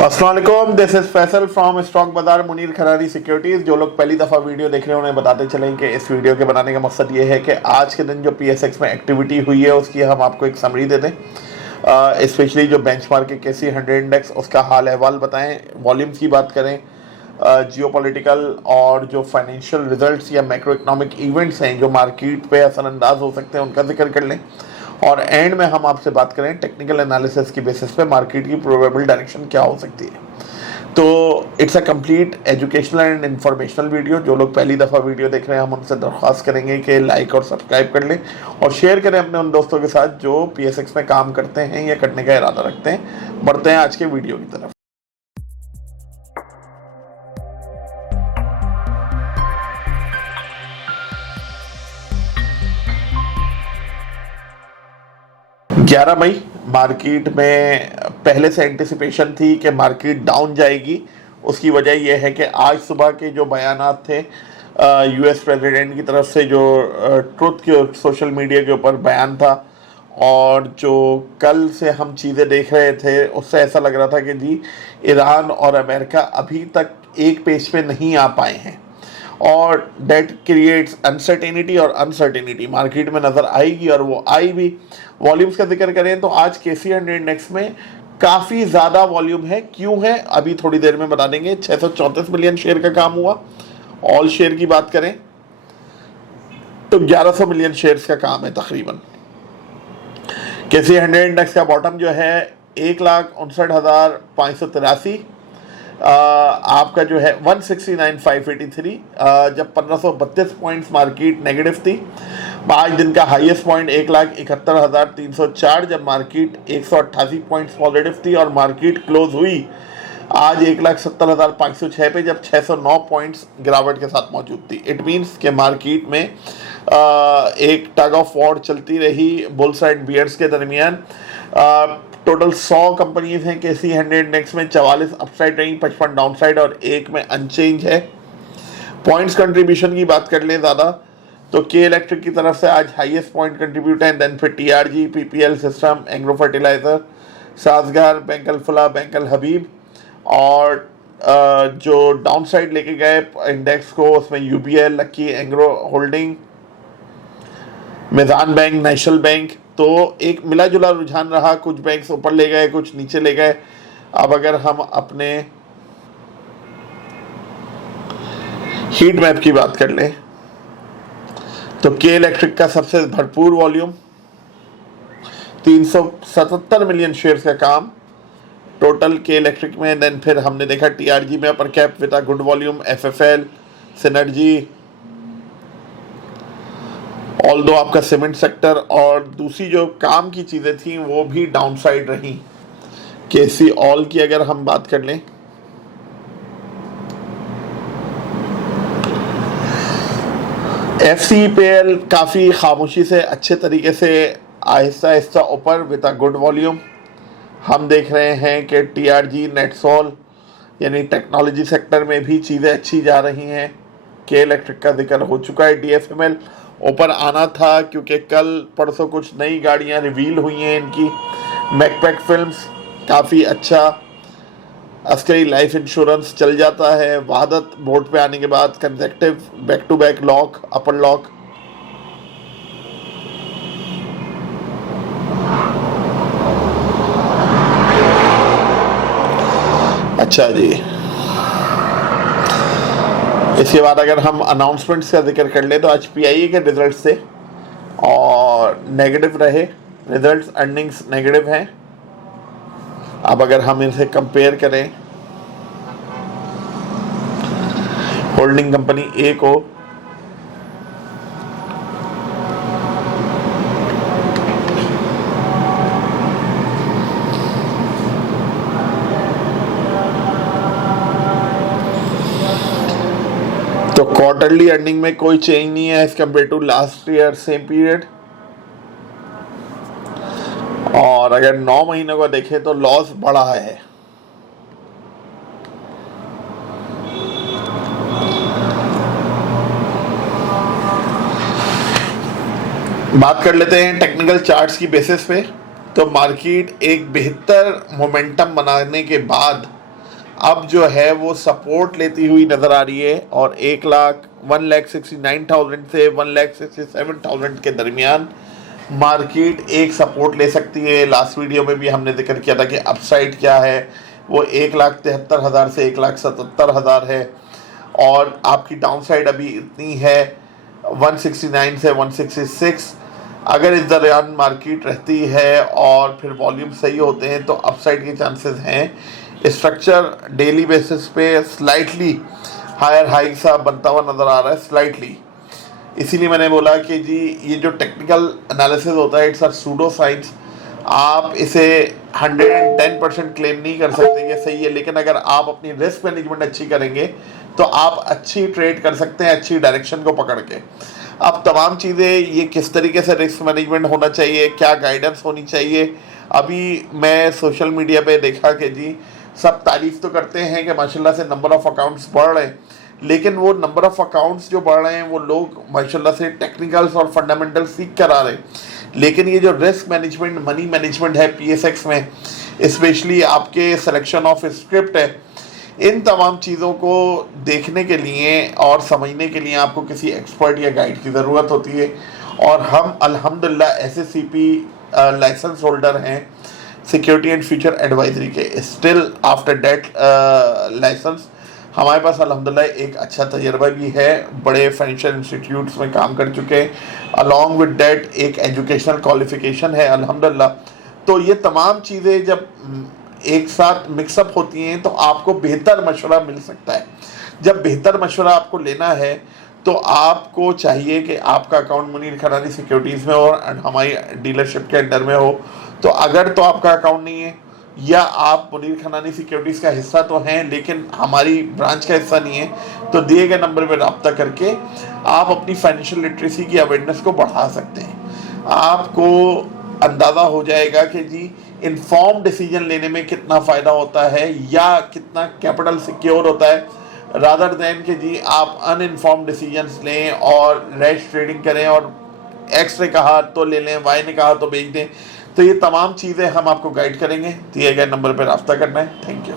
अस्सलाम वालेकुम, this is Faisal from stock बाजार मुनीर खरारी सिक्योरिटीज। जो लोग पहली दफ़ा वीडियो देख रहे हैं उन्हें बताते चलें कि इस वीडियो के बनाने का मकसद ये है कि आज के दिन जो पीएसएक्स में एक्टिविटी हुई है उसकी हम आपको एक समरी दे दें। स्पेशली जो बेंचमार्क के KC100 इंडेक्स उसका हाल अहवाल बताएं, वॉल्यूम्स की बात करें, जियोपॉलिटिकल और जो फाइनेंशियल रिजल्ट्स या मैक्रो इकोनॉमिक इवेंट्स हैं जो मार्केट पे असरअंदाज हो सकते हैं उनका जिक्र कर लें, और एंड में हम आपसे बात करें टेक्निकल एनालिसिस की बेसिस पे मार्केट की प्रोबेबल डायरेक्शन क्या हो सकती है। तो it's a complete educational and informational video. जो लोग पहली दफ़ा वीडियो देख रहे हैं हम उनसे दरख्वास्त करेंगे कि लाइक और सब्सक्राइब कर लें और शेयर करें अपने उन दोस्तों के साथ जो पीएसएक्स में काम करते हैं या करने का इरादा रखते हैं। बढ़ते हैं आज के वीडियो की तरफ। ग्यारह मई मार्केट में पहले से एंटिसिपेशन थी कि मार्केट डाउन जाएगी। उसकी वजह यह है कि आज सुबह के जो बयानात थे यूएस प्रेसिडेंट की तरफ से, जो ट्रुथ के सोशल मीडिया के ऊपर बयान था, और जो कल से हम चीज़ें देख रहे थे उससे ऐसा लग रहा था कि जी ईरान और अमेरिका अभी तक एक पेज पे नहीं आ पाए हैं, और डेट क्रिएट्स अनसर्टेनिटी, और अनसर्टेनिटी मार्केट में नज़र आएगी और वो आई भी। वॉल्यूम्स का जिक्र करें तो आज KC100 इंडेक्स में काफ़ी ज़्यादा वॉल्यूम है। क्यों है अभी थोड़ी देर में बता देंगे। 634 मिलियन शेयर का काम हुआ। ऑल शेयर की बात करें तो 1100 मिलियन शेयर्स का काम है तकरीबन। KC100 इंडेक्स का बॉटम जो है 1,59,583, आपका जो है 169,583, जब 1532 पॉइंट्स मार्केट नेगेटिव थी। आज दिन का हाईएस्ट पॉइंट 1,71,304 जब मार्केट 188 पॉइंट्स पॉजिटिव थी, और मार्केट क्लोज हुई आज 1,70,506 पे जब 609 पॉइंट्स गिरावट के साथ मौजूद थी। इट मीन्स के मार्केट में एक टग ऑफ वॉर चलती रही बुल्स एंड बियर्स के दरमियान। टोटल 100 कंपनीज हैं KC100 इंडेक्स में, 44 अपसाइड रही, 55 डाउनसाइड और एक में अनचेंज है। पॉइंट्स कंट्रीब्यूशन की बात कर लें ज़्यादा तो के इलेक्ट्रिक की तरफ से आज हाईएस्ट पॉइंट कंट्रीब्यूटर है, देन फिर TRG, PPL system, Engro fertiliser, Sazgar, bank Alfalah, bank Al Habib. और जो डाउन साइड लेके गए इंडेक्स को उसमें UBL, Lucky Engro holding, Meezan bank, national bank. तो एक मिला जुला रुझान रहा, कुछ बैंक्स ऊपर ले गए कुछ नीचे ले गए। अब अगर हम अपने हीट मैप की बात कर लें तो के इलेक्ट्रिक का सबसे भरपूर वॉल्यूम 377 मिलियन शेयर्स का काम टोटल के इलेक्ट्रिक में। देन फिर हमने देखा TRG में upper cap with a good volume, FFL, synergy, although आपका सीमेंट सेक्टर और दूसरी जो काम की चीज़ें थी वो भी डाउन साइड रही। KC ऑल की अगर हम बात कर लें FCPL काफ़ी खामोशी से अच्छे तरीके से आहिस्ता आहिस्ता ऊपर विद अ गुड वॉल्यूम। हम देख रहे हैं कि TRG, नेटसोल यानी टेक्नोलॉजी सेक्टर में भी चीज़ें अच्छी जा रही हैं। के इलेक्ट्रिक का जिक्र हो चुका है। DFML ऊपर आना था क्योंकि कल परसों कुछ नई गाड़ियां रिवील हुई हैं इनकी। मैकपैक फिल्म्स काफ़ी अच्छा। अस्करी लाइफ इंश्योरेंस चल जाता है। वहादत बोर्ड पे आने के बाद consecutive back to back lock, upper lock. अच्छा जी, इसके बाद अगर हम अनाउंसमेंट्स का जिक्र कर ले तो आज PIA के रिजल्ट्स थे और नेगेटिव रहे रिजल्ट्स, अर्निंग्स नेगेटिव हैं। अब अगर हम इनसे कंपेयर करें होल्डिंग कंपनी A को, तो क्वार्टरली अर्निंग में कोई चेंज नहीं है as compare to last year same period. और अगर 9 महीनों को देखें तो लॉस बढ़ा है। बात कर लेते हैं टेक्निकल चार्ट्स की बेसिस पे। तो मार्केट एक बेहतर मोमेंटम बनाने के बाद अब जो है वो सपोर्ट लेती हुई नज़र आ रही है और 1,69,000 से 1,67,000 के दरमियान मार्केट एक सपोर्ट ले सकती है। लास्ट वीडियो में भी हमने जिक्र किया था कि अपसाइड क्या है, वो 1,73,000 से 1,77,000 है और आपकी डाउन साइड अभी इतनी है 169 से 166। अगर इस दौरान मार्केट रहती है और फिर वॉल्यूम सही होते हैं तो अपसाइड के चांसेस हैं। स्ट्रक्चर डेली बेसिस पे स्लाइटली हायर हाई सा बनता हुआ नज़र आ रहा है, स्लाइटली। इसीलिए मैंने बोला कि जी ये जो टेक्निकल एनालिसिस होता है इट्स अ सूडो साइंस। आप इसे 110% क्लेम नहीं कर सकते कि सही है, लेकिन अगर आप अपनी रिस्क मैनेजमेंट अच्छी करेंगे तो आप अच्छी ट्रेड कर सकते हैं अच्छी डायरेक्शन को पकड़ के। अब तमाम चीज़ें ये किस तरीके से रिस्क मैनेजमेंट होना चाहिए, क्या गाइडेंस होनी चाहिए, अभी मैं सोशल मीडिया पे देखा कि जी सब तारीफ़ तो करते हैं कि माशाल्लाह से नंबर ऑफ़ अकाउंट्स बढ़ रहे हैं, लेकिन वो नंबर ऑफ़ अकाउंट्स जो बढ़ रहे हैं वो लोग माशाल्लाह से टेक्निकल्स और फंडामेंटल सीख कर आ रहे हैं, लेकिन ये जो रिस्क मैनेजमेंट मनी मैनेजमेंट है PSX में, स्पेशली आपके सिलेक्शन ऑफ स्क्रिप्ट है, इन तमाम चीज़ों को देखने के लिए और समझने के लिए आपको किसी एक्सपर्ट या गाइड की ज़रूरत होती है। और हम अल्हम्दुलिल्लाह SSCP लाइसेंस होल्डर हैं सिक्योरिटी एंड फ्यूचर एडवाइजरी के। स्टिल आफ्टर डेट लाइसेंस हमारे पास अल्हम्दुलिल्लाह एक अच्छा तजर्बा भी है, बड़े फाइनेंशियल इंस्टीट्यूट्स में काम कर चुके हैं, अलॉन्ग विद डेट एक एजुकेशनल क्वालिफिकेशन है अल्हम्दुलिल्लाह। तो ये तमाम चीज़ें जब एक साथ मिक्सअप होती हैं तो आपको बेहतर मशवरा मिल सकता है। जब बेहतर मशवरा आपको लेना है तो आपको चाहिए कि आपका अकाउंट मुनीर खनानी सिक्योरिटीज़ में हो और हमारी डीलरशिप के अंडर में हो। तो अगर तो आपका अकाउंट नहीं है या आप मुनीर खनानी सिक्योरिटीज़ का हिस्सा तो हैं लेकिन हमारी ब्रांच का हिस्सा नहीं है, तो दिए गए नंबर पर रब्ता करके आप अपनी फाइनेंशियल लिटरेसी की अवेयरनेस को बढ़ा सकते हैं। आपको अंदाज़ा हो जाएगा कि जी इन्फॉर्म डिसीजन लेने में कितना फ़ायदा होता है या कितना कैपिटल सिक्योर होता है, रादर दैन कि जी आप अनइन्फॉर्म डिसीजंस लें और रैश ट्रेडिंग करें और एक्स ने कहा तो ले लें, वाई ने कहा तो बेच दें। तो ये तमाम चीज़ें हम आपको गाइड करेंगे, दिए गए नंबर पर रब्ता करना है। Thank you.